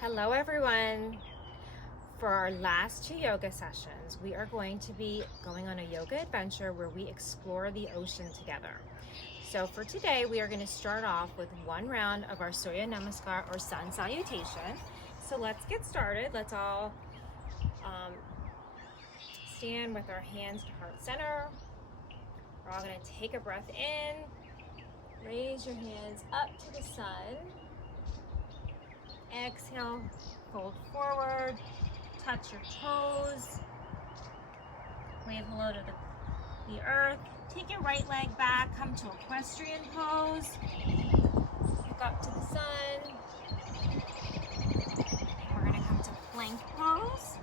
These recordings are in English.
Hello everyone. For our last 2 yoga sessions, we are going to be going on a yoga adventure where we explore the ocean together. So for today, we are going to start off with 1 round of our Surya Namaskar or sun salutation. So let's get started. Let's all stand with our hands to heart center. We're all going to take a breath in, raise your hands up to the sun. Exhale, fold forward, touch your toes, wave hello to the earth. Take your right leg back, come to equestrian pose. Look up to the sun. We're gonna come to plank pose.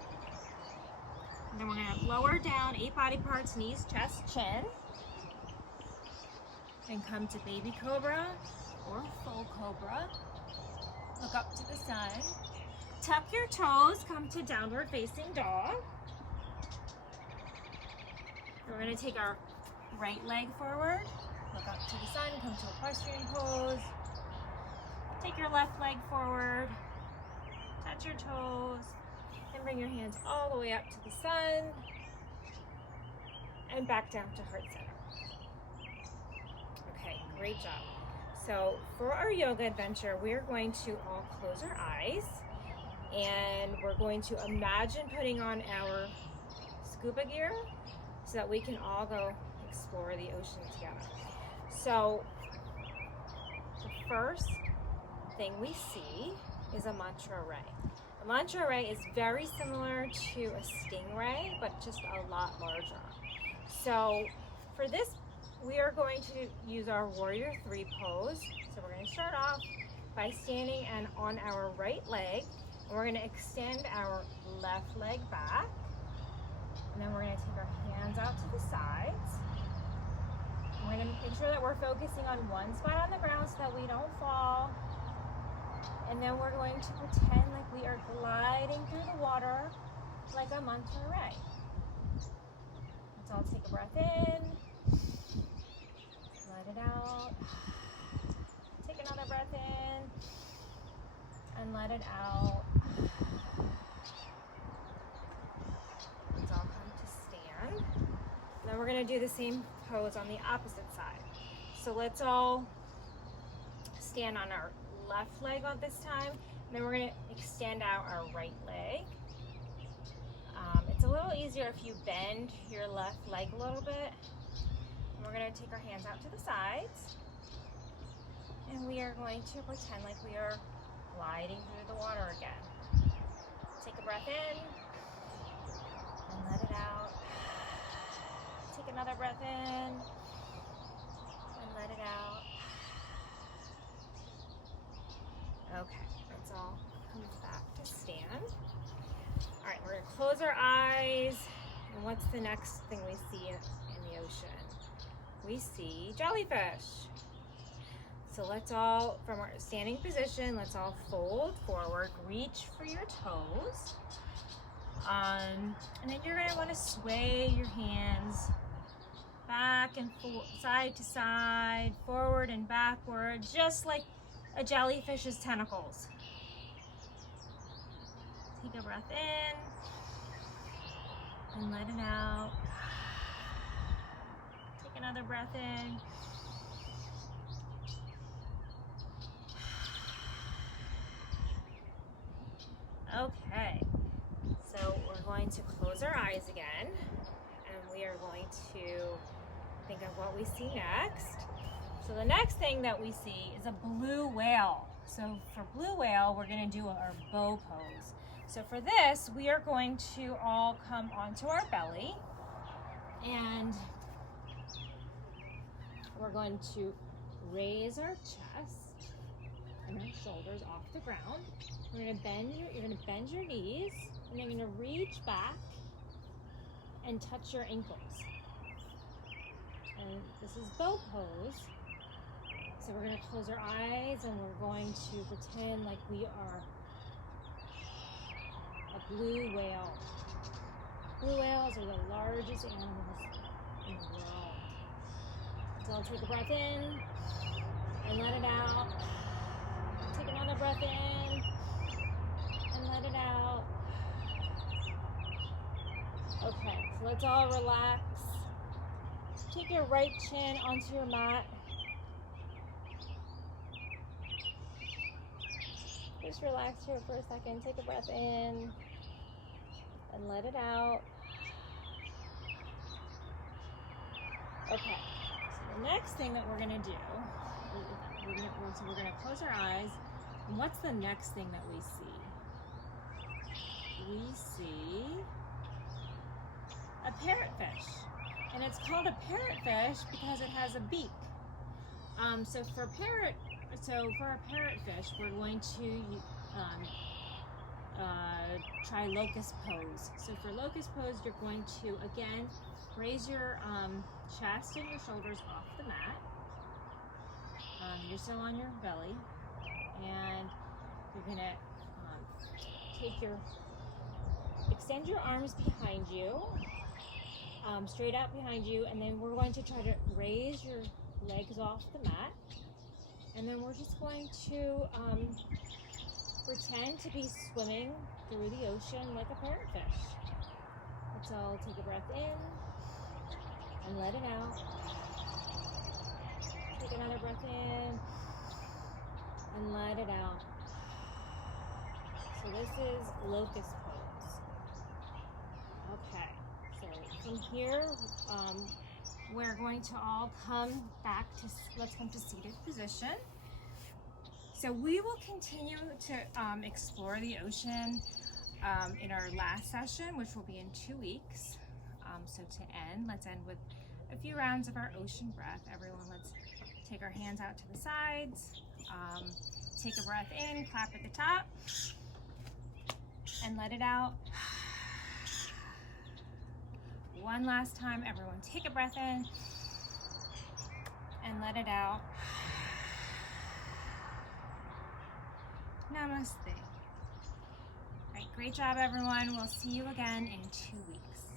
And then we're gonna lower down 8 body parts, knees, chest, chin. And come to baby cobra or full cobra. Look up to the sun. Tuck your toes, come to downward facing dog. We're gonna take our right leg forward. Look up to the sun, come to equestrian pose. Take your left leg forward. Touch your toes. And bring your hands all the way up to the sun. And back down to heart center. Okay, great job. So for our yoga adventure, we're going to all close our eyes and we're going to imagine putting on our scuba gear so that we can all go explore the ocean together. So the first thing we see is a mantra ray. A mantra ray is very similar to a stingray, but just a lot larger. So for this, we are going to use our warrior 3 pose. So we're going to start off by standing and on our right leg. And we're going to extend our left leg back. And then we're going to take our hands out to the sides. And we're going to make sure that we're focusing on one spot on the ground so that we don't fall. And then we're going to pretend like we are gliding through the water like a mantra ray. Let's all take a breath in. Let it out. Take another breath in and let it out. Let's all come to stand. And then we're going to do the same pose on the opposite side. So let's all stand on our left leg on this time. And then we're going to extend out our right leg. It's a little easier if you bend your left leg a little bit. We're going to take our hands out to the sides and we are going to pretend like we are gliding through the water again. Take a breath in and let it out. Take another breath in and let it out. Okay, let's all come back to stand. All right, we're going to close our eyes. And what's the next thing we see in the ocean? We see jellyfish. So let's all, from our standing position, let's all fold forward, reach for your toes. And then you're gonna wanna sway your hands back and side to side, forward and backward, just like a jellyfish's tentacles. Take a breath in and let it out. Another breath in. Okay, so we're going to close our eyes again and we are going to think of what we see next. So the next thing that we see is a blue whale. So for blue whale, we're going to do our bow pose. So for this, we are going to all come onto our belly and we're going to raise our chest and our shoulders off the ground. You're going to bend your knees and then you're going to reach back and touch your ankles. And this is bow pose. So we're going to close our eyes and we're going to pretend like we are a blue whale. Blue whales are the largest animals in the world. So I'll take a breath in and let it out. Take another breath in Okay, so let's all relax. Take your right chin onto your mat. Just relax here for a second. Take a breath in and let it out. Okay, so the next thing that we're gonna do, we're gonna close our eyes. And what's the next thing that we see? We see a parrotfish. And it's called a parrotfish because it has a beak. So for a parrotfish, we're going to try locust pose. So for locust pose, you're going to, again, raise your chest and your shoulders off the mat. You're still on your belly. And you're gonna extend your arms behind you, straight out behind you, and then we're going to try to raise your legs off the mat. And then we're just going to pretend to be swimming through the ocean like a parrotfish. Let's all take a breath in and let it out. Take another breath in and let it out. So this is locust pose. Okay, so from here, we're going to all come back to, let's come to seated position. So we will continue to explore the ocean in our last session, which will be in 2 weeks. So to end, let's end with a few rounds of our ocean breath. Everyone, let's take our hands out to the sides. Take a breath in, clap at the top, and let it out. One last time, everyone take a breath in and let it out. Namaste. All right, great job everyone. We'll see you again in 2 weeks.